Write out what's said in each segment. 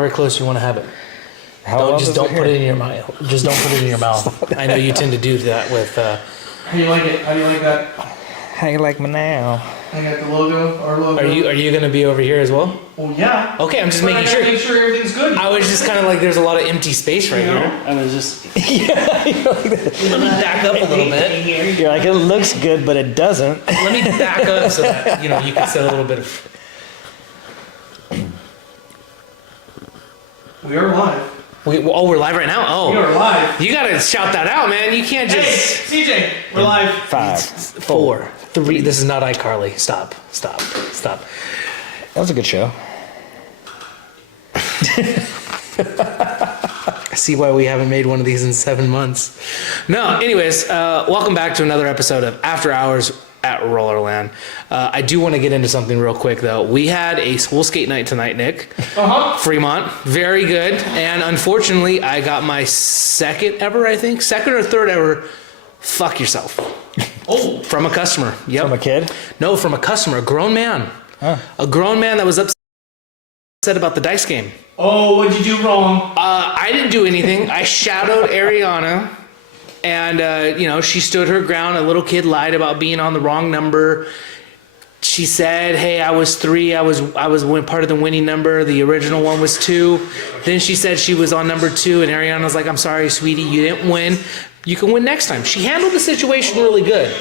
however close you want to have it. Don't put it in your mouth. Just don't put it in your mouth. I know you tend to do that with. How do you like it? How do you like that? How you like me now? I got the logo, our logo. Are you going to be over here as well? Well, yeah. Okay, I'm just making sure. Make sure everything's good. I was just kind of like, there's a lot of empty space right here. I was just. Yeah, Let me back up a little bit. you're like, it looks good, but it doesn't. Let me back up so that you can set a little bit of. We are live. We're live right now? Oh. We are live. You gotta shout that out, man. You can't just. Hey, CJ, we're live. 5, 4, 3. This is not iCarly. Stop. That was a good show. I see why we haven't made one of these in 7 months. No, anyways, welcome back to another episode of After Hours at Rollerland. I do want to get into something real quick, though. We had a school skate night tonight, Nick. Fremont. Very good. And unfortunately, I got my second or third ever, fuck yourself. Oh. From a customer. Yep. From a kid? No, from a customer, a grown man. Huh. A grown man that was upset about the dice game. Oh, what'd you do wrong? I didn't do anything. I shadowed Ariana, and she stood her ground. A little kid lied about being on the wrong number. She said, "Hey, I was 3. I was part of the winning number. The original one was 2." Then she said she was on number 2, and Ariana's like, "I'm sorry, sweetie, you didn't win. You can win next time." She handled the situation really good.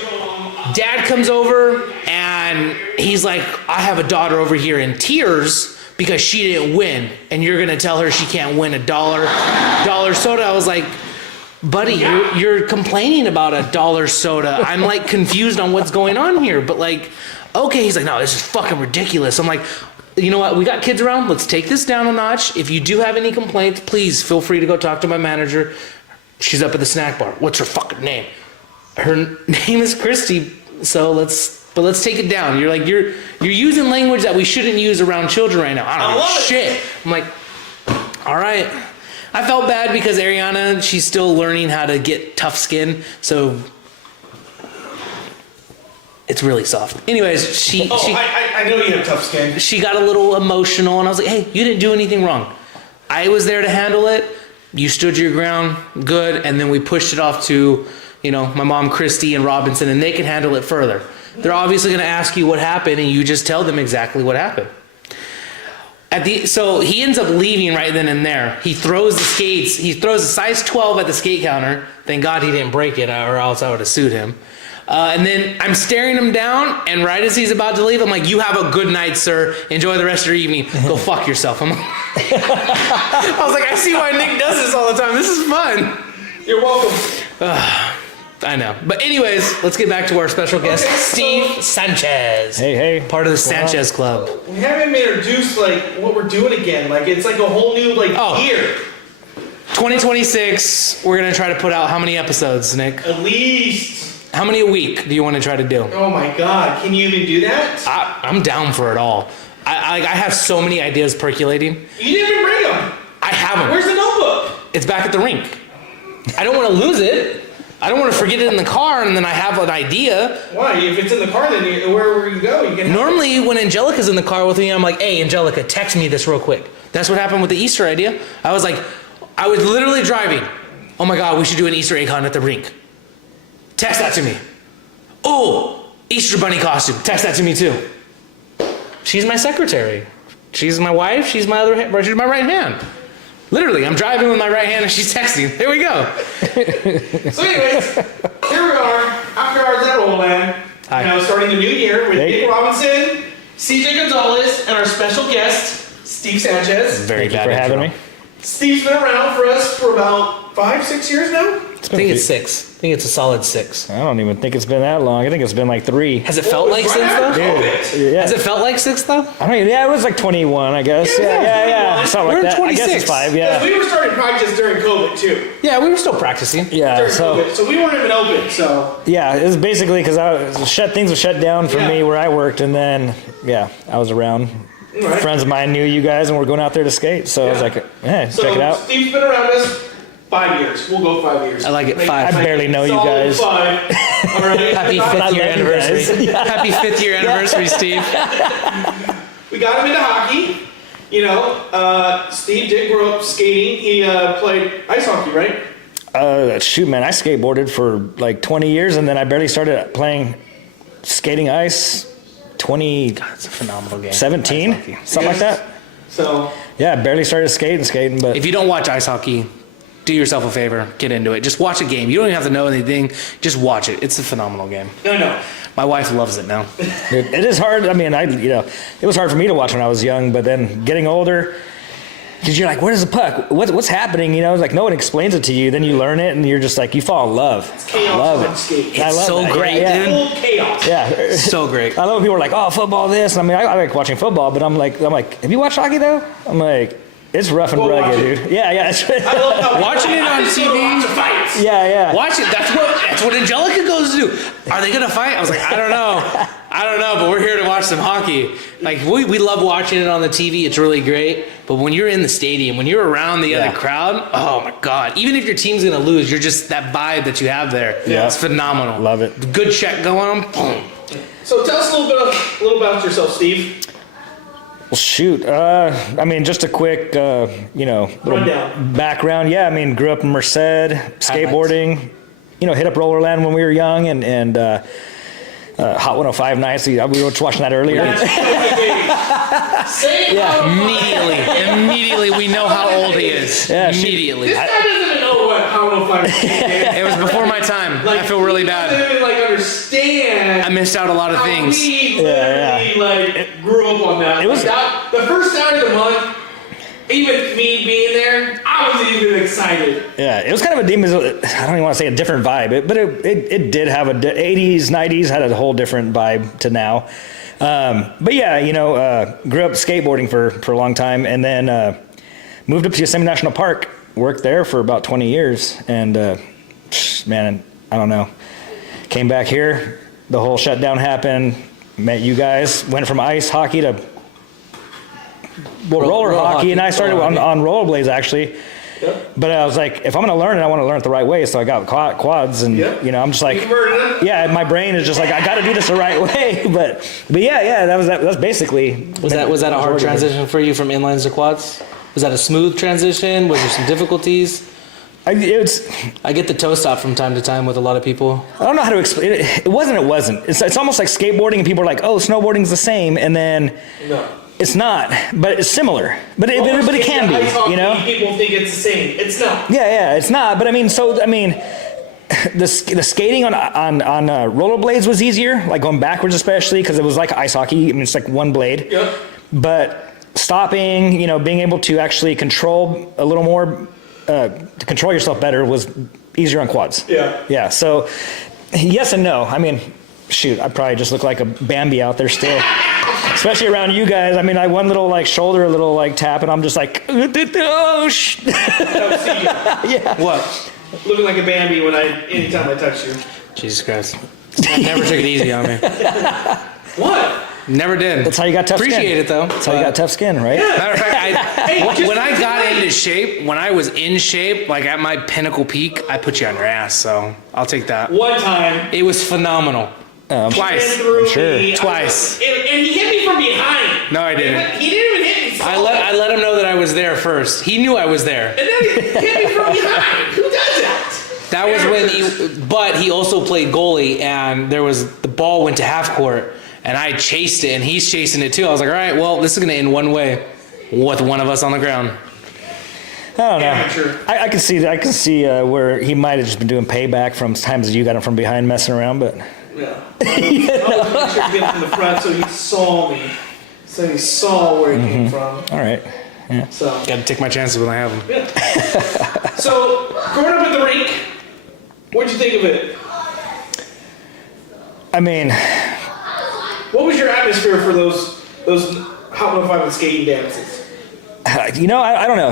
Dad comes over, and he's like, "I have a daughter over here in tears because she didn't win, and you're gonna tell her she can't win a dollar soda." I was like, "Buddy, you're complaining about a dollar soda. I'm like confused on what's going on here." But like, okay, he's like, "No, this is fucking ridiculous." I'm like, "You know what? We got kids around. Let's take this down a notch. If you do have any complaints, please feel free to go talk to my manager. She's up at the snack bar. What's her fucking name?" Her name is Christy. So let's take it down. You're like, you're using language that we shouldn't use around children right now. I don't know shit. I'm like, all right. I felt bad because Ariana, she's still learning how to get tough skin, so it's really soft. Anyways, I know you have tough skin. She got a little emotional, and I was like, "Hey, you didn't do anything wrong. I was there to handle it. You stood your ground, good." And then we pushed it off to, my mom, Christy, and Robinson, and they can handle it further. They're obviously going to ask you what happened, and you just tell them exactly what happened. So he ends up leaving right then and there. He throws the skates. He throws a size 12 at the skate counter. Thank God he didn't break it, or else I would have sued him. And then I'm staring him down, and right as he's about to leave, I'm like, "You have a good night, sir. Enjoy the rest of your evening. Go fuck yourself." I was like, I see why Nick does this all the time. This is fun. You're welcome. I know. But anyways, let's get back to our special guest, Steve Sanchez. Hey. Part of the Sanchez Club. We haven't introduced what we're doing again. It's like a whole new year. 2026, we're going to try to put out how many episodes, Nick? At least. How many a week do you want to try to do? Oh my God, can you even do that? I'm down for it all. I have so many ideas percolating. You didn't even bring them. I have them. Where's the notebook? It's back at the rink. I don't want to lose it. I don't want to forget it in the car, and then I have an idea. Why? If it's in the car, then wherever you go, you can. Normally, when Angelica's in the car with me, I'm like, "Hey, Angelica, text me this real quick." That's what happened with the Easter idea. I was literally driving. "Oh my God, we should do an Easter egg hunt at the rink." Text that to me. "Oh, Easter bunny costume." Text that to me too. She's my secretary. She's my wife. She's my right hand. Literally, I'm driving with my right hand and she's texting. There we go. So anyways, here we are, After Hours at Rollerland. Hi. Starting the new year with Nick Robinson, CJ Gonzales, and our special guest, Steve Sanchez. Very Thank you for having me. Steve's been around for us for about 5-6 years now. I think it's 6. I think it's a solid 6. I don't even think it's been that long. I think it's been 3. Has it felt like 6 though? Yeah. Has it felt like 6 though? It was 21, I guess. Yeah. Something like that. 26. I guess it's 5, yeah. Because we were starting practice during COVID too. Yeah, we were still practicing. Yeah, During COVID, so we weren't even open, so. Yeah, it was basically because things were shut down for me where I worked, and then, I was around. Right. Friends of mine knew you guys, and we're going out there to skate, so I was like, check it out. Steve's been around us 5 years. We'll go 5 years. I like it. 5. I barely know you guys. Solid 5. All right. Happy 5th year anniversary. Yeah. Happy 5th year anniversary, Steve. We got him into hockey. Steve did grow up skating. He played ice hockey, right? Shoot, man, I skateboarded for like 20 years, and then I barely started playing skating ice 2017, God, it's a phenomenal game. something like that. So Yeah, I barely started skating, but If you don't watch ice hockey, do yourself a favor, get into it. Just watch a game. You don't even have to know anything. Just watch it. It's a phenomenal game. no. My wife loves it now. it is hard. I mean, it was hard for me to watch when I was young, but then getting older, because you're like, where's the puck? What's happening? Like no one explains it to you. Then you learn it, and you're just like, you fall in love. It's chaos love on skating. I love so that. great, yeah, dude. Full chaos. Yeah. So great. I love when people are like, oh, football this. I mean, I like watching football, but I'm like, have you watched hockey though? I'm like, it's rough and Go watch rugged, it. dude. Yeah. I love how Watching it on I just go to TV. watch the fights. Yeah. Watch it. That's what Angelica goes to do. Are they gonna fight? I was like, I don't know, but we're here to watch some hockey. Like we love watching it on the TV. It's really great. But when you're in the stadium, when you're around the other crowd, oh my God! Even if your team's gonna lose, you're just that vibe that you have there. Yeah. It's phenomenal. Love it. Good check going on. Boom. So tell us a little about yourself, Steve. Well, shoot. I mean, just a quick, little Rundown. background. Yeah, I mean, grew up in Merced, skateboarding. Hit up rollerland when we were young, and Hot 105 nights. We were just watching that earlier. Say Immediately, we know how old he is. Yeah, Immediately. This guy doesn't even know what how to find It was before my time. I feel really He bad. doesn't even understand. I missed out a lot of how things. we literally grew up on that. It was- the first Saturday of the month. Even me being there, I wasn't even excited. Yeah, it was kind of I don't even want to say a different vibe, but it did have 80s, 90s had a whole different vibe to now. But yeah, grew up skateboarding for a long time, and then moved up to Yosemite National Park, worked there for about 20 years, and man, I don't know. Came back here, the whole shutdown happened, met you guys, went from ice hockey to roller hockey, and I started on rollerblades actually. Yep. But I was like, if I'm going to learn it, I want to learn it the right way. So I got quads, and Yep. I'm just like, You converted it? yeah, my brain is just like, I got to do this the right way. But yeah, that's basically. Was that a hard transition for you from inlines to quads? Was that a smooth transition? Was there some difficulties? I get the toe stop from time to time with a lot of people. I don't know how to explain it. It wasn't. It's almost like skateboarding, and people are like, oh, snowboarding's the same, and then No. it's not, but it's similar. But it can Ice hockey, be, People think it's the same. It's not. Yeah, it's not. But the skating on rollerblades was easier, like going backwards especially, because it was like ice hockey. It's like one blade. Yep. But stopping, being able to actually control a little more, to control yourself better was easier on quads. Yeah. Yeah. So yes and no. Shoot, I probably just look like a Bambi out there still. Especially around you guys. I one little shoulder, a little tap, and I'm just like, oh, yeah. What? Looking like a Bambi anytime I touch you. Jesus Christ. I never took it easy on me. What? Never did. That's how you got tough skin. Appreciate it though. That's how you got tough skin, right? Matter of fact, when I got tonight. into shape, when I was in shape, like at my pinnacle peak, I put you on your ass. So I'll take that. One time. It was phenomenal. Ran Twice. through sure. me. Twice. And he hit me from behind. No, I didn't. He didn't even hit me. I let him know that I was there first. He knew I was there. And then he hit me from behind. Who does that? That was but he also played goalie, and the ball went to half court, and I chased it, and he's chasing it too. I was like, all right, well, this is gonna end one way, with one of us on the ground. I don't know. Amateur. I can see that. I can see where he might have just been doing payback from times that you got him from behind messing around, but. Yeah. I was make sure to get him from the front so he saw me. So he saw where he came from. All right. Yeah. So. Got to take my chances when I have them. Yeah. So, growing up at the rink, what'd you think of it? What was your atmosphere for those Hot 105 and skating dances? I don't know.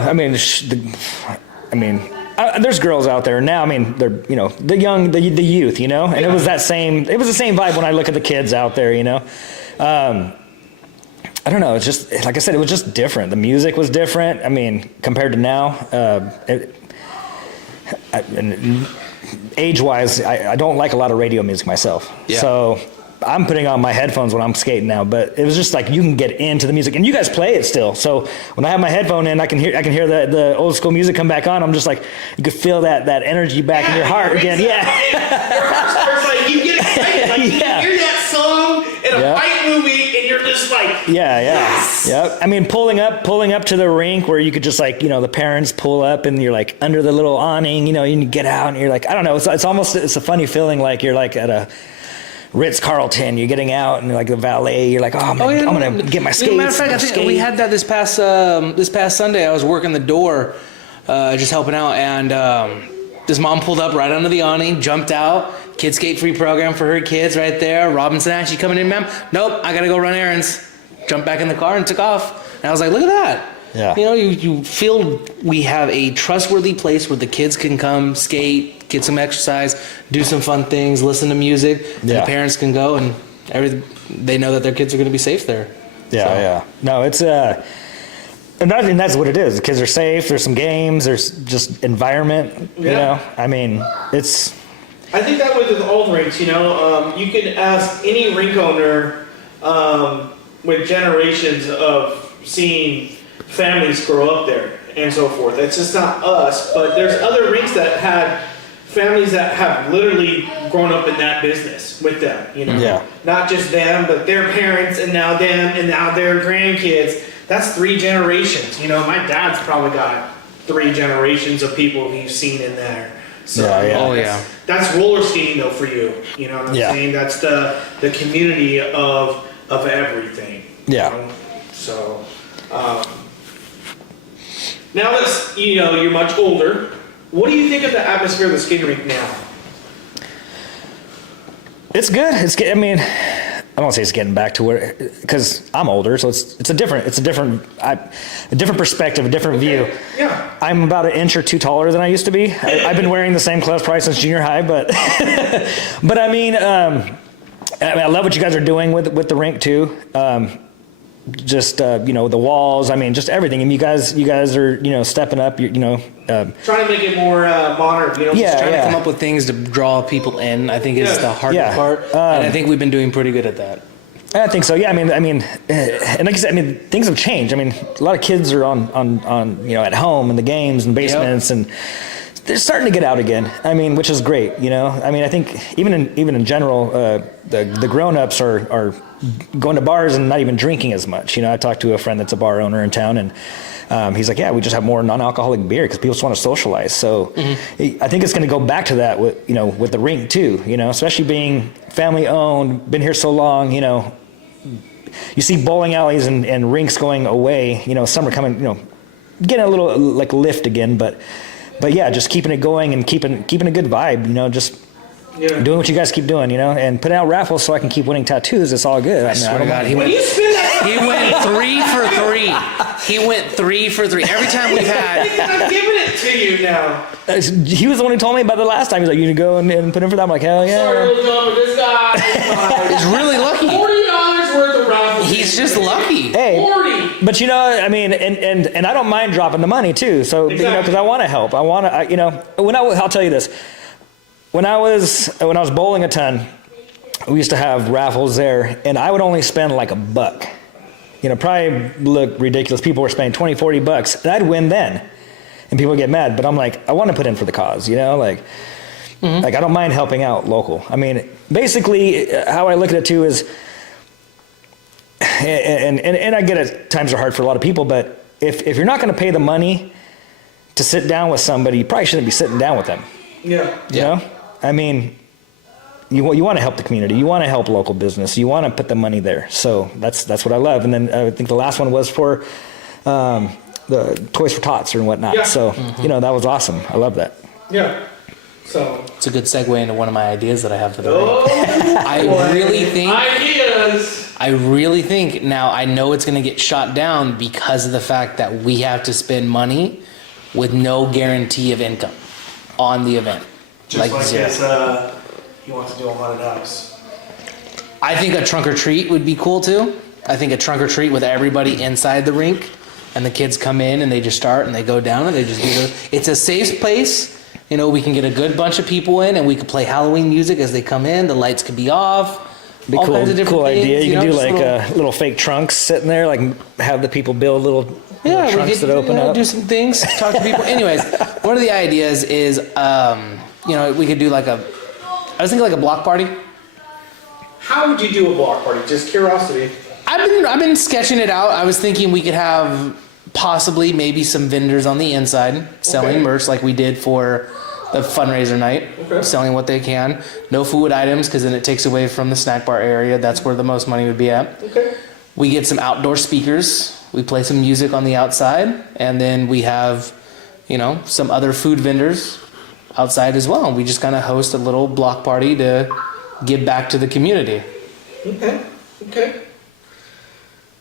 There's girls out there now. They're the young, the youth. And it was the same vibe when I look at the kids out there. I don't know. It's just like I said. It was just different. The music was different. Compared to now. Age-wise, I don't like a lot of radio music myself. Yeah. So I'm putting on my headphones when I'm skating now, but it was just like you can get into the music, and you guys play it still. So when I have my headphone in, I can hear the old school music come back on. I'm just like, you could feel that energy back in your heart again. Yeah. Your heart starts like, you get excited. Like you hear that song in a fight movie, and you're just like, yes. Yep. I mean, pulling up to the rink where you could just like, the parents pull up and you're like under the little awning, you get out and you're like, I don't know. It's almost, it's a funny feeling like you're like at a Ritz-Carlton, you're getting out and like the valet, you're like, I'm gonna get my skates. Matter of fact, I think we had that this past Sunday. I was working the door, just helping out, and this mom pulled up right under the awning, jumped out. Kid skate free program for her kids right there. Robinson, Ash, you coming in, ma'am? Nope, I gotta go run errands. Jumped back in the car and took off. And I was like, look at that. Yeah. You feel we have a trustworthy place where the kids can come skate, get some exercise, do some fun things, listen to music. And the parents can go and they know that their kids are going to be safe there. Yeah. No, it's and that's what it is. The kids are safe. There's some games. There's just environment. I mean, it's. I think that way with all the rinks. You can ask any rink owner with generations of seeing families grow up there and so forth. It's just not us, but there's other rinks that had families that have literally grown up in that business with them, Not just them, but their parents and now them and now their grandkids. That's 3 generations. My dad's probably got 3 generations of people he's seen in there. So that's roller skating though for you. You know what I'm saying? That's the community of everything. Yeah. So now that you're much older, what do you think of the atmosphere of the skating rink now? It's good. I mean, I don't say it's getting back to where, because I'm older, so it's a different perspective, a different view. Yeah. I'm about an inch or 2 taller than I used to be. I've been wearing the same clothes probably since junior high, but I mean, I love what you guys are doing with the rink too. Just the walls. I mean, just everything. And you guys are stepping up. Trying to make it more modern. Just trying to come up with things to draw people in. I think is the hardest part, and I think we've been doing pretty good at that. I think so. Yeah. I mean, and like I said, things have changed. I mean, a lot of kids are on at home in the games and basements and. They're starting to get out again. I mean, which is great, I mean, I think even in general, the grown-ups are going to bars and not even drinking as much. I talked to a friend that's a bar owner in town, and he's like, we just have more non-alcoholic beer because people just want to socialize. So I think it's going to go back to that with the rink too. Especially being family-owned, been here so long. You see bowling alleys and rinks going away. Summer coming. Getting a little like lift again, but yeah, just keeping it going and keeping a good vibe, just doing what you guys keep doing, and putting out raffles so I can keep winning tattoos. It's all good. I swear to God, he went 3 for 3. He went 3 for 3. Every time we've had. I'm giving it to you now. He was the one who told me about the last time. He's like, you need to go and put in for that. I'm like, hell yeah. Sorry, little John, but this guy is really lucky. $40 worth of raffles. He's just lucky. Hey, 40. But I mean, and I don't mind dropping the money too. So because I want to help. I want to. I'll tell you this. When I was bowling a ton, we used to have raffles there, and I would only spend like $1. Probably look ridiculous. People were spending $20, $40, and I'd win then, and people would get mad. But I'm like, I want to put in for the cause, like I don't mind helping out local. I mean, basically, how I look at it too is, and I get it. Times are hard for a lot of people, but if you're not going to pay the money to sit down with somebody, you probably shouldn't be sitting down with them. Yeah. I mean, you want to help the community. You want to help local business. You want to put the money there. So that's what I love. And then I think the last one was for the Toys for Tots and whatnot. Yeah. So, that was awesome. I love that. Yeah. So it's a good segue into one of my ideas that I have for the I really think now I know it's going to get shot down because of the fact that we have to spend money with no guarantee of income on the event. Just like his, he wants to do a haunted house. I think a trunk or treat would be cool too. I think a trunk or treat with everybody inside the rink, and the kids come in and they just start and they go down and they just do it's a safe place. We can get a good bunch of people in and we could play Halloween music as they come in. The lights could be off. Be all cool, kinds of different cool things, idea. You can do just like little fake trunks sitting there, like have the people build little we trunks could that open up. do some things, talk to people. Anyways, one of the ideas is, we could do I was thinking like a block party. How would you do a block party? Just curiosity. I've been sketching it out. I was thinking we could have possibly maybe some vendors on the inside selling merch like we did for the fundraiser night, selling what they can. No food items because then it takes away from the snack bar area. That's where the most money would be at. Okay. We get some outdoor speakers. We play some music on the outside, and then we have, some other food vendors outside as well. And we just kind of host a little block party to give back to the community. Okay.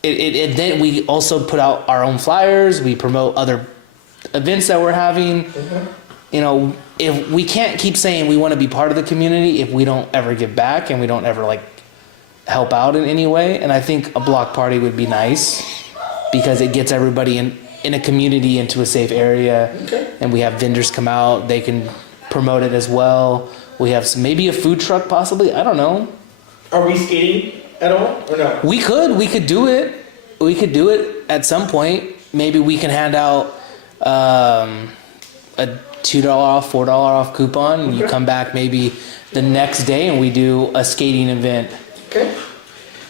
Then we also put out our own flyers. We promote other events that we're having. If we can't keep saying we want to be part of the community if we don't ever give back and we don't ever help out in any way. And I think a block party would be nice because it gets everybody in a community into a safe area. And we have vendors come out. They can promote it as well. We have maybe a food truck possibly. I don't know. Are we skating at all or no? We could do it. We could do it at some point. Maybe we can hand out a $2 off, $4 off coupon. And you come back maybe the next day and we do a skating event. Okay.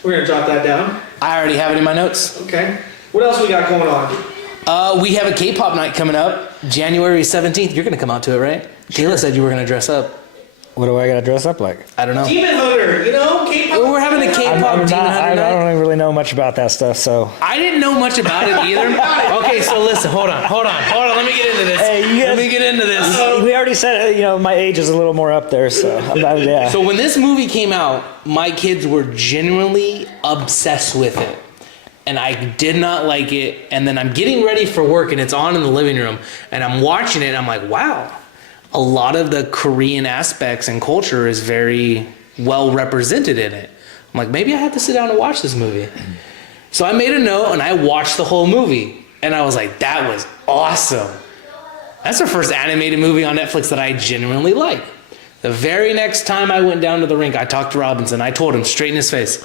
We're going to jot that down. I already have it in my notes. Okay. What else we got going on? We have a K-pop night coming up, January 17th. You're going to come out to it, right? Kayla said you were going to dress up. What do I got to dress up like? I don't know. Demon Hunter, K-pop. We're having a K-pop Demon Hunter I night. don't really know much about that stuff, so. I didn't know much about it either. Okay, so listen, hold on. Let me get into this. Let me get into this. We already said, my age is a little more up there, so yeah. So when this movie came out, my kids were genuinely obsessed with it. And I did not like it. And then I'm getting ready for work and it's on in the living room. And I'm watching it and I'm like, wow. A lot of the Korean aspects and culture is very well represented in it. I'm like, maybe I have to sit down and watch this movie. So I made a note and I watched the whole movie. And I was like, that was awesome. That's the first animated movie on Netflix that I genuinely like. The very next time I went down to the rink, I talked to Robinson. I told him straight in his face,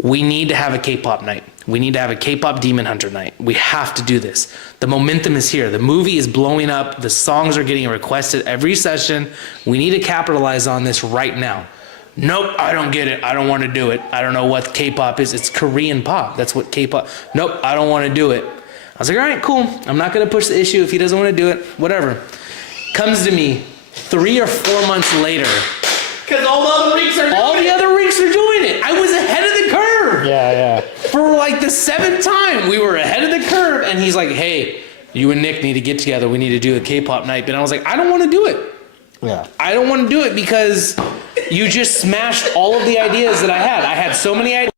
we need to have a K-pop night. We need to have a K-pop Demon Hunter night. We have to do this. The momentum is here. The movie is blowing up. The songs are getting requested every session. We need to capitalize on this right now. Nope, I don't get it. I don't want to do it. I don't know what K-pop is. It's Korean pop. That's what K-pop. Nope, I don't want to do it. I was like, all right, cool. I'm not going to push the issue. If he doesn't want to do it, whatever. Comes to me 3 or 4 months later. Because all the other rinks are doing it. All the other rinks are doing it. I was ahead of the curve. Yeah. For the 7th time, we were ahead of the curve. And he's like, hey, you and Nick need to get together. We need to do a K-pop night. But I was like, I don't want to do it. Yeah. I don't want to do it because you just smashed all of the ideas that I had. I had so many ideas.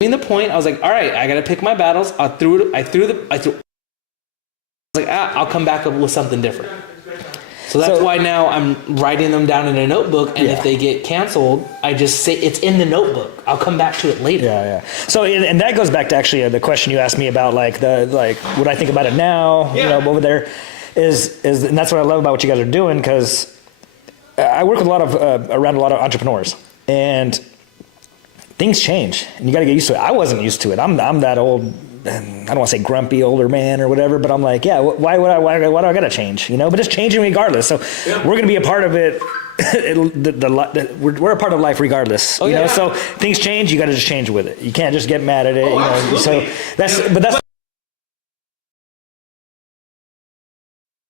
In the point, I was like, all right, I got to pick my battles. I was like, I'll come back up with something different. So that's why now I'm writing them down in a notebook, and if they get canceled, I just say it's in the notebook. I'll come back to it later. Yeah. So and that goes back to actually the question you asked me about what I think about it now. Yeah. Over there is and that's what I love about what you guys are doing, because I work with around a lot of entrepreneurs, and things change, and you got to get used to it. I wasn't used to it. I'm that old. I don't want to say grumpy older man or whatever, but I'm like, yeah, why do I got to change? But it's changing regardless. So we're going to be a part of it. We're a part of life regardless. So things change. You got to just change with it. You can't just get mad at it. Absolutely. So that's.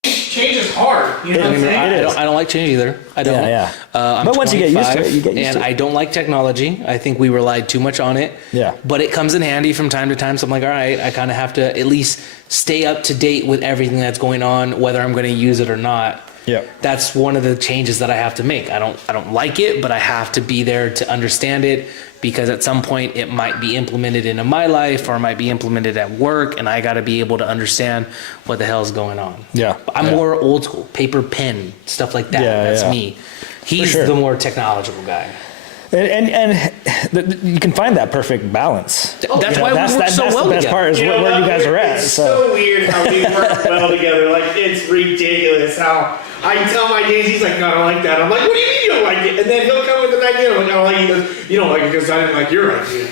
Change is hard. You know what I'm saying? I don't like change either. I don't. Yeah. I'm but once you get used to 25, it, you get used to it. And I don't like technology. I think we relied too much on it. Yeah. But it comes in handy from time to time. So I'm like, all right, I kind of have to at least stay up to date with everything that's going on, whether I'm going to use it or not. Yeah. That's one of the changes that I have to make. I don't like it, but I have to be there to understand it, because at some point it might be implemented into my life or it might be implemented at work, and I got to be able to understand what the hell's going on. Yeah. I'm more old school, paper, pen, stuff like that. Yeah, That's yeah. me. He's sure. the more technological guy. You can find that perfect balance. That's why we work so that's well the best together. part is You know, where you guys are at. It's so weird how we work well together. Like, it's ridiculous how I tell my days, he's like, no, I don't like that. I'm like, what do you mean you don't like it? And then he'll come with an idea. I'm like, I don't like it. He goes, you don't like it because I didn't like your idea.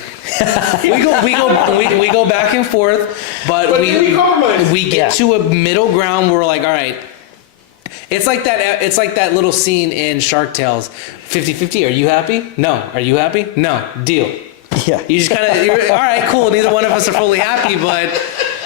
we go back and forth, but we compromise. we get to a middle ground where we're like, all right. It's like that little scene in Shark Tales, 50-50. Are you happy? No. Are you happy? No. Deal. Yeah. You just kind of, all right, cool. Neither one of us are fully happy, but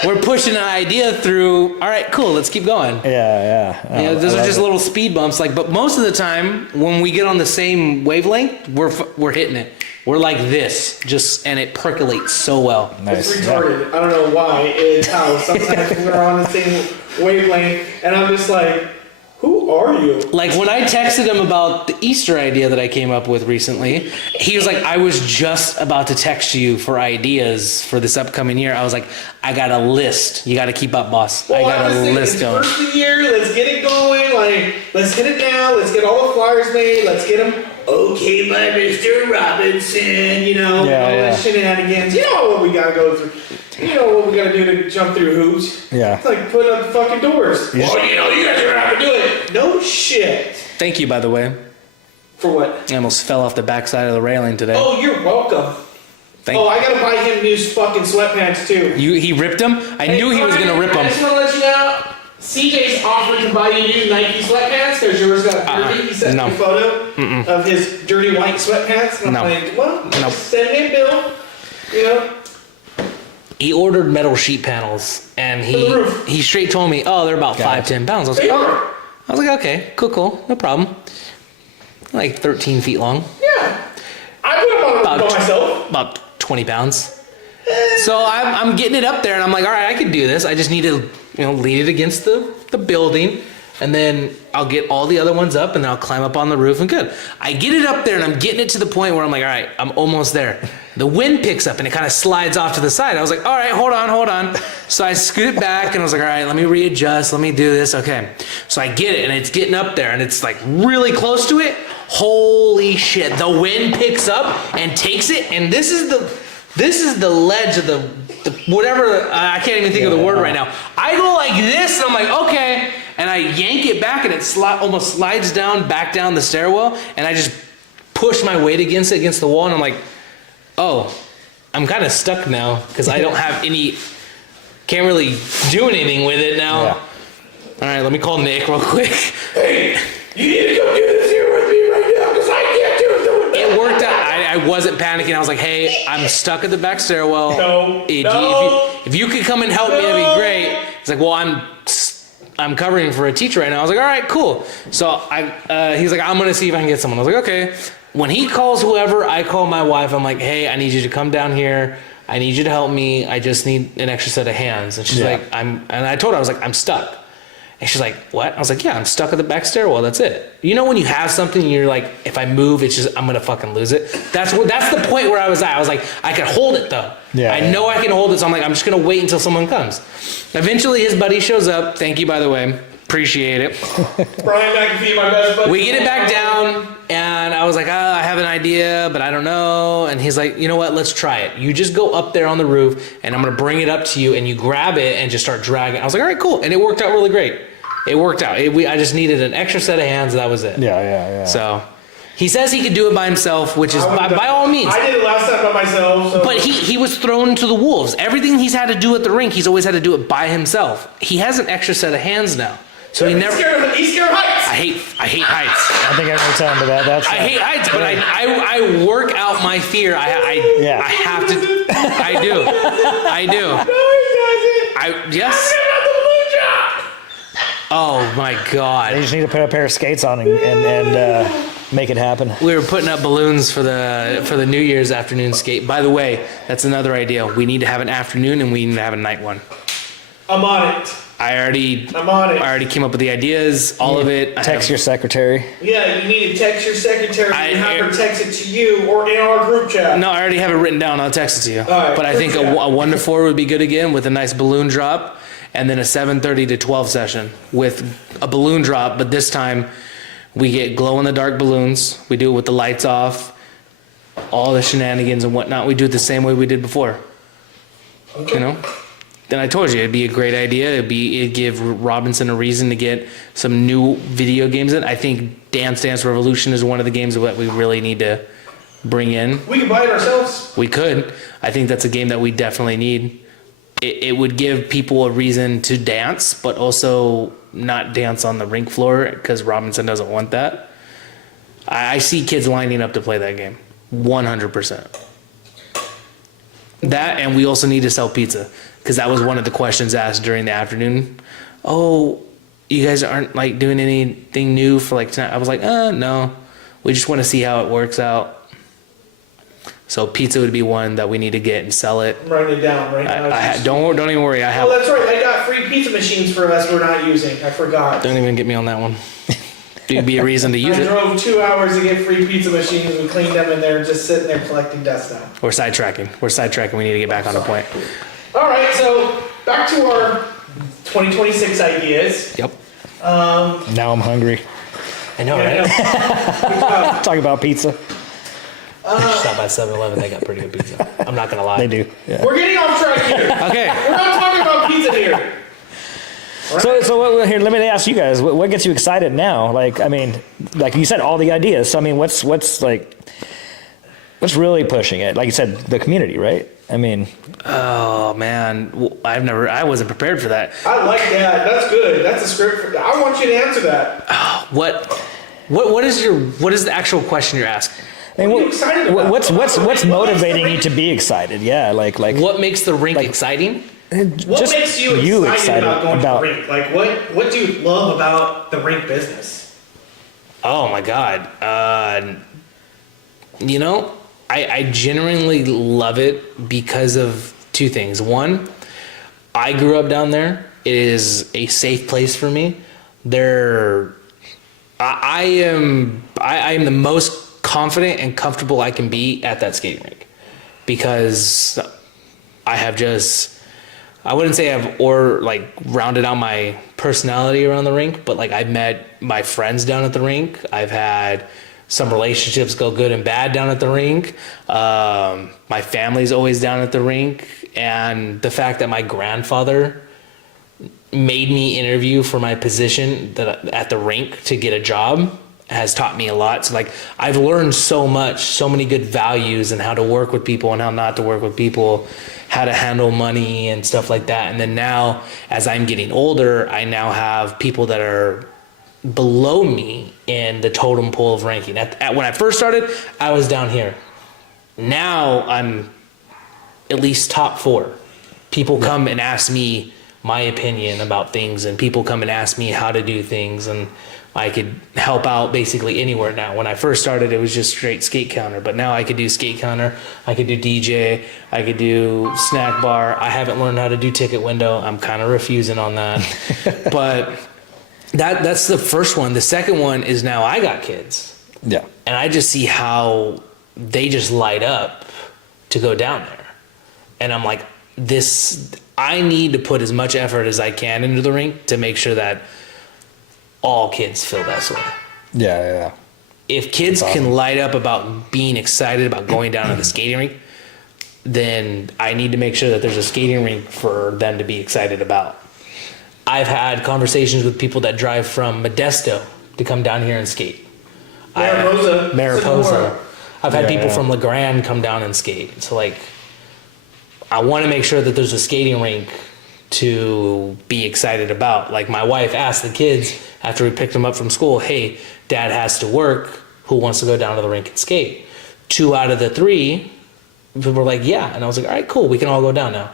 we're pushing an idea through. All right, cool. Let's keep going. Yeah. You know, those are just little speed bumps. But most of the time, when we get on the same wavelength, we're hitting it. We're like this, and it percolates so well. Nice. It's retarded. I don't know why. It's how sometimes we're on the same wavelength, and I'm just like, who are you? Like when I texted him about the Easter idea that I came up with recently, he was like, I was just about to text you for ideas for this upcoming year. I was like, I got a list. You got to keep up, boss. I got a list going. First of the year, let's get it going. Like, let's hit it down. Let's get all the flyers made. Let's get them okay by Mr. Robinson. You know, all the shenanigans. You know what we got to go through. You know what we gotta do to jump through hoops. Yeah. It's like putting up the fucking doors. Well, you know, you guys are gonna have to do it. No shit. Thank you, by the way. For what? I almost fell off the backside of the railing today. Oh, you're welcome. I gotta buy him new fucking sweatpants too. He ripped them? I knew he was gonna rip I them. just wanna let you know, CJ's offering to buy you new Nike sweatpants because yours got dirty. He sent me a photo of his dirty white sweatpants. And I'm like, well, send me a bill. You know? He ordered metal sheet panels, and he straight told me, oh, they're about 5-10 pounds. I was like, okay, cool, no problem. Like 13 feet long. Yeah. I put them on by myself. About 20 pounds. So I'm getting it up there, and I'm like, all right, I can do this. I just need to, lean it against the building, and then I'll get all the other ones up, and then I'll climb up on the roof, and good. I get it up there, and I'm getting it to the point where I'm like, all right, I'm almost there. The wind picks up, and it kind of slides off to the side. I was like, all right, hold on. So I scoot it back, and I was like, all right, let me readjust. Let me do this. Okay. So I get it, and it's getting up there, and it's like really close to it. Holy shit. The wind picks up and takes it, and this is the ledge of the whatever, I can't even think of the word right now. I go like this, and I'm like, okay. And I yank it back, and it almost slides back down the stairwell, and I just push my weight against the wall, and I'm like, oh, I'm kind of stuck now because I don't have can't really do anything with it now. Yeah. All right, let me call Nick real quick. Hey, you need to come do this here with me right now because I can't do it. It worked out. I wasn't panicking. I was like, hey, I'm stuck at the back stairwell. No. If you could come and help me, that'd be great. It's like, well, I'm covering for a teacher right now. I was like, all right, cool. So he's like, I'm going to see if I can get someone. I was like, okay. When he calls whoever, I call my wife. I'm like, hey, I need you to come down here. I need you to help me. I just need an extra set of hands. And she's like, and I told her, I was like, I'm stuck. And she's like, what? I was like, yeah, I'm stuck at the back stairwell. That's it. You know when you have something and you're like, if I move, I'm going to fucking lose it. That's the point where I was at. I was like, I can hold it though. I know I can hold it. So I'm like, I'm just going to wait until someone comes. Eventually his buddy shows up. Thank you, by the way. Appreciate it. Brian McAfee, my best buddy. We get it back down, and I was like, I have an idea, but I don't know. And he's like, you know what? Let's try it. You just go up there on the roof, and I'm going to bring it up to you, and you grab it and just start dragging. I was like, all right, cool. And it worked out really great. It worked out. I just needed an extra set of hands, and that was it. Yeah. So he says he could do it by himself, which is by all means. I did it last time by myself. So. But he was thrown to the wolves. Everything he's had to do at the rink, he's always had to do it by himself. He has an extra set of hands now. So he's scared of heights. I hate heights. I think I remember telling you that. I hate heights, but I work out my fear. I have to. I do. No, he doesn't. Yes. Oh my God. You just need to put a pair of skates on and make it happen. We were putting up balloons for the New Year's afternoon skate. By the way, that's another idea. We need to have an afternoon and we need to have a night one. I'm on it. I'm on it. I already came up with the ideas, all of it. Text your secretary. Yeah, you need to text your secretary and have her text it to you or in our group chat. No, I already have it written down. I'll text it to you. All right, but I think a 1 to 4 would be good again with a nice balloon drop, and then a 7:30 to 12 session with a balloon drop. But this time we get glow in the dark balloons. We do it with the lights off. all the shenanigans and whatnot, we do it the same way we did before. You know? Then I told you it'd be a great idea. It'd give Robinson a reason to get some new video games in. I think Dance Dance Revolution is one of the games that we really need to bring in. We can buy it ourselves. We could. I think that's a game that we definitely need. It would give people a reason to dance, but also not dance on the rink floor because Robinson doesn't want that. I see kids lining up to play that game. 100%. That, and we also need to sell pizza because that was one of the questions asked during the afternoon. Oh, you guys aren't like doing anything new for like tonight? I was like, no. We just want to see how it works out. So pizza would be one that we need to get and sell it. I'm writing it down right now. Don't even worry. I have. Oh, that's right. I got free pizza machines for us we're not using. I forgot. Don't even get me on that one. It'd be a reason to use I it. drove 2 hours to get free pizza machines. We cleaned them and they're just sitting there collecting dust now. We're sidetracking. We need to get back on the point. All right, so back to our 2026 ideas. Yep. Now I'm hungry. I know, Yeah, right? Talk about pizza. Stop by 7-Eleven. They got pretty good pizza. I'm not gonna lie. They do. Yeah. We're getting off track here. Okay. We're not talking about pizza here. So here, let me ask you guys, what gets you excited now? Like, I mean, like you said, all the ideas. So, I mean, what's really pushing it? Like you said, the community, right? I mean, Oh man, I wasn't prepared for that. I like that. That's good. That's a script. I want you to answer that. What is the actual question you're asking? I mean, What are you excited about? what's motivating you to be excited? Yeah, like What makes the rink exciting? What just makes you excited about going to the rink? Like, what do you love about the rink business? Oh my God. I genuinely love it because of two things. One, I grew up down there. It is a safe place for me. I am the most confident and comfortable I can be at that skating rink because I have I wouldn't say I've rounded out my personality around the rink, but like I've met my friends down at the rink. I've had some relationships go good and bad down at the rink. My family's always down at the rink. And the fact that my grandfather made me interview for my position at the rink to get a job has taught me a lot. So like I've learned so much, so many good values and how to work with people and how not to work with people, how to handle money and stuff like that. And then now as I'm getting older, I now have people that are below me in the totem pole of ranking. When I first started, I was down here. Now I'm at least top 4. People come and ask me my opinion about things, and people come and ask me how to do things, and I could help out basically anywhere now. When I first started, it was just straight skate counter, but now I could do skate counter, I could do DJ, I could do snack bar. I haven't learned how to do ticket window. I'm kind of refusing on that. But that's the first one. The second one is now I got kids. Yeah. And I just see how they just light up to go down there. And I'm like, I need to put as much effort as I can into the rink to make sure that all kids feel that way. Yeah. If kids can light up about being excited about going down to the skating rink, then I need to make sure that there's a skating rink for them to be excited about. I've had conversations with people that drive from Modesto to come down here and skate. Mariposa. I've had people from LeGrand come down and skate. So like, I want to make sure that there's a skating rink to be excited about. Like my wife asked the kids after we picked them up from school, hey, dad has to work. Who wants to go down to the rink and skate? 2 out of the 3 people were like, yeah. And I was like, all right, cool. We can all go down now.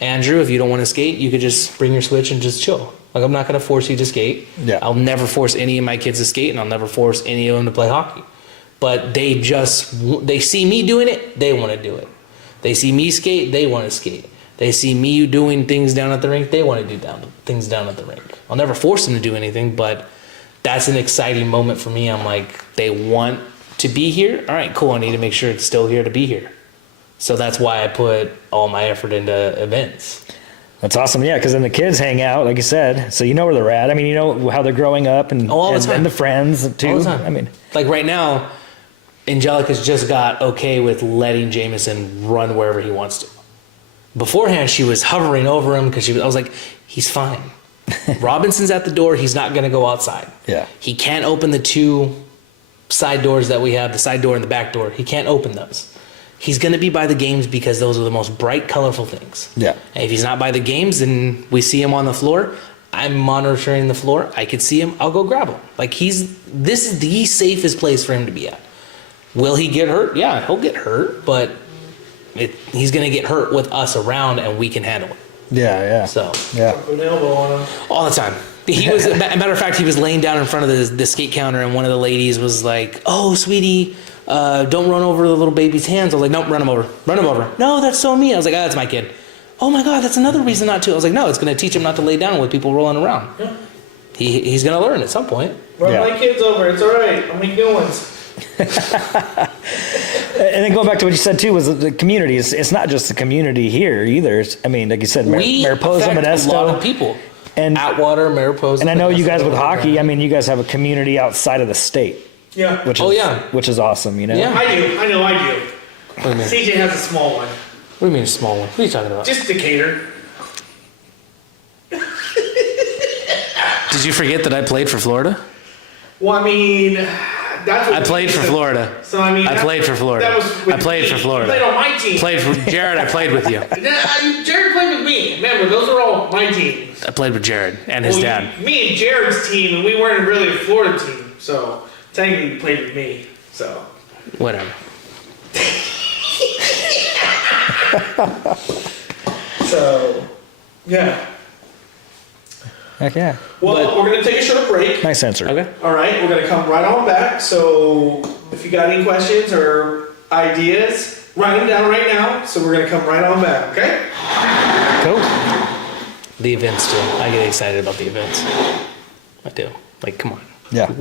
Andrew, if you don't want to skate, you could just bring your Switch and just chill. Like, I'm not going to force you to skate. Yeah. I'll never force any of my kids to skate, and I'll never force any of them to play hockey. But they see me doing it, they want to do it. They see me skate, they want to skate. They see me doing things down at the rink, they want to do things down at the rink. I'll never force them to do anything, but that's an exciting moment for me. I'm like, they want to be here? All right, cool. I need to make sure it's still here to be here. So that's why I put all my effort into events. That's awesome. Yeah, because then the kids hang out, like you said, so you know where they're at. I mean, you know how they're growing up and all the time. And the friends too. All the time. I mean, like right now, Angelica's just got okay with letting Jameson run wherever he wants to. Beforehand, she was hovering over him because I was like, he's fine. Robinson's at the door. He's not going to go outside. Yeah. He can't open the 2 side doors that we have, the side door and the back door. He can't open those. He's going to be by the games because those are the most bright, colorful things. Yeah. And if he's not by the games and we see him on the floor, I'm monitoring the floor. I could see him. I'll go grab him. Like this is the safest place for him to be at. Will he get hurt? Yeah, he'll get hurt, but he's going to get hurt with us around and we can handle it. Yeah. So Yeah. Put an elbow on him. all the time. He was, matter of fact, he was laying down in front of the skate counter, and one of the ladies was like, "Oh, sweetie, don't run over the little baby's hands." I was like, "Nope, run him over. Run him over." "No, that's so mean." I was like, "Oh, that's my kid." "Oh my God, that's another reason not to." I was like, "No, it's going to teach him not to lay down with people rolling around." Yeah. He's going to learn at some point. Run Yeah. my kids over. It's all right. I'll make new ones. And then going back to what you said too was the community. It's not just the community here either. I mean, like you said, We Mariposa, affect a lot of Modesto, people. and Atwater, Mariposa. and I know you Modesto, guys with Atwater. hockey. I mean, you guys have a community outside of the state, Yeah. which is Oh, yeah. which is awesome. You know. Yeah. I do. I know I do. What do you mean? CJ has a small one. What do you mean a small one? What are you talking about? Just Decatur. Did you forget that I played for Florida? Well, I mean, that's what I played for Florida. So I mean, I played for Florida. That was with I played me. for Florida. You played on my team. Played for Jared. I played with you. Jared played with me. Remember, those are all my teams. I played with Jared and his dad. Me and Jared's team, and we weren't really a Florida team. So technically, you played with me. So Whatever. Yeah. Heck yeah. Well, we're gonna take a short break. Nice answer. Okay. All right, we're gonna come right on back. So if you got any questions or ideas, write them down right now. So we're gonna come right on back. Okay? Cool. The events too. I get excited about the events. I do. Like, come on. Yeah. What